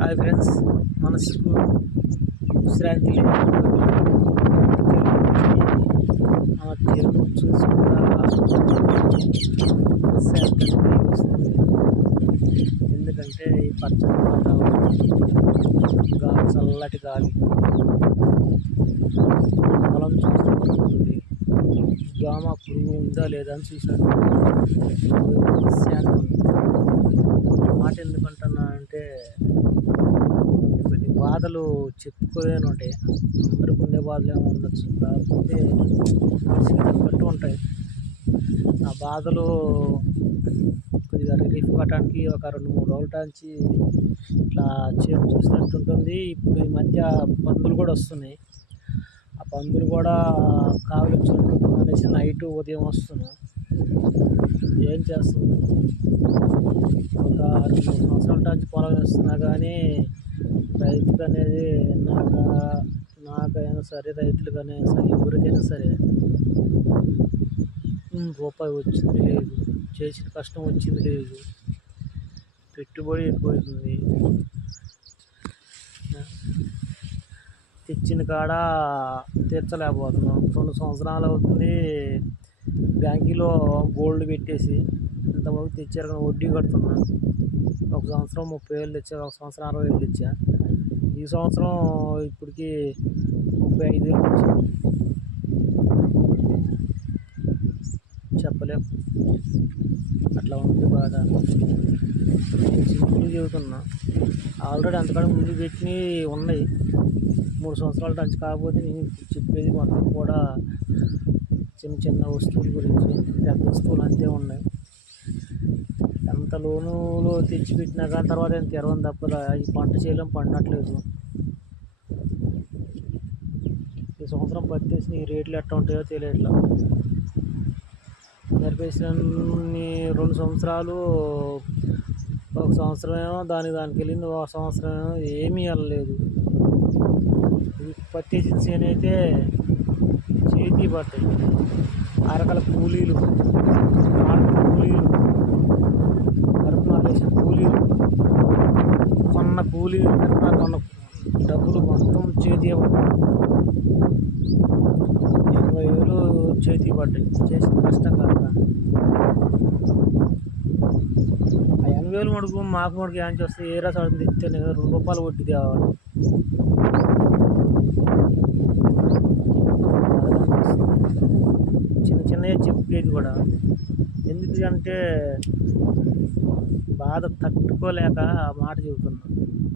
Hi friends, మనసుకు విశ్రాంతి లేదు. ఆ తీరం చూసి కూడా మనశ్శాంతి అనేది వస్తుంది. ఎందుకంటే ఈ పచ్చని వాతావరణం, గాలి, చల్లటి గాలి, పొలం చూస్తుంది. దోమ పురుగు ఉందా లేదా అని చూశాను. మనశ్శాంతి ఉంది. మాట ఎందుకంటున్నా అంటే కొన్ని బాధలు చెప్పుకోలేని ఉంటాయి. అందరికి ఉండే బాధలు ఏమో ఉండొచ్చు, కాకపోతే మనిషికి తగ్గట్టు ఉంటాయి. ఆ బాధలు కొద్దిగా రిలీఫ్ ఇవ్వడానికి ఒక 2-3 రోజుల నుంచి ఇట్లా చేపు చూసినట్టు ఉంటుంది. ఇప్పుడు ఈ మధ్య పందులు కూడా వస్తున్నాయి. ఆ పందులు కూడా కావలి వచ్చినట్టు అనేసి నైట్ ఉదయం వస్తున్నాయి. ఏం చేస్తుంది, ఒక 2-3 సంవత్సరాల నుంచి పొలం వేస్తున్నా కానీ రైతుకు అనేది నాకైనా సరే, రైతులకైనా సరే, ఎవరికైనా సరే రూపాయి వచ్చింది లేదు, చేసిన కష్టం వచ్చింది లేదు, పెట్టుబడి ఎక్కువైతుంది. తెచ్చిన కాడ తీర్చలేకపోతున్నాం. 2 సంవత్సరాలు అవుతుంది బ్యాంకులో గోల్డ్ పెట్టేసి. ఇంతవరకు తెచ్చారు కానీ వడ్డీ కడుతున్నా. ఒక సంవత్సరం 30,000 తెచ్చా, ఒక సంవత్సరం 60,000 తెచ్చా. ఈ సంవత్సరం ఇప్పటికి 35,000 తెచ్చా. చెప్పలేం, అట్లా ఉంది బాధ. సింపుల్ చెబుతున్నా. ఆల్రెడీ అంతకంటే ముందు పెట్టినవి ఉన్నాయి 3 సంవత్సరాల నుంచి. కాకపోతే నేను చెప్పేది మొత్తం కూడా చిన్న చిన్న వస్తువుల గురించి. పెద్ద వస్తువులు అంతే ఉన్నాయి. ఎంత లోనులో తెచ్చిపెట్టినా కానీ తర్వాత ఏం తెరవని తప్పదా. ఈ పంట చేయలేం, పండట్లేదు. ఈ సంవత్సరం పత్తి వేసిన ఈ రేట్లు ఎట్లా ఉంటాయో తెలియట్లా. నేర్పేసిన 2 సంవత్సరాలు, ఒక సంవత్సరం ఏమో దానికి వెళ్ళింది, ఒక సంవత్సరం ఏమో ఏమీ వెళ్ళలేదు. పత్తి వేసిన చేను అయితే చేతి పట్టాయి. అరకల కూలీలు, కరుపుమారేసిన కూలీలు, కొన్న కూలీలు, కొన్న డబ్బులు మొత్తం చేతి 80,000 చేతి పడ్డాయి. చేసిన కష్టం కాక ఆ 80,000 మడుగు మాకు ఏం చేస్తే ఏ రసం తెస్తే నేను 2 రూపాయలు వడ్డీ తేవాలి. చిన్న చిన్నగా చెప్పేది కూడా ఎందుకు అంటే బాధ తట్టుకోలేక ఆ మాట చెబుతున్నా.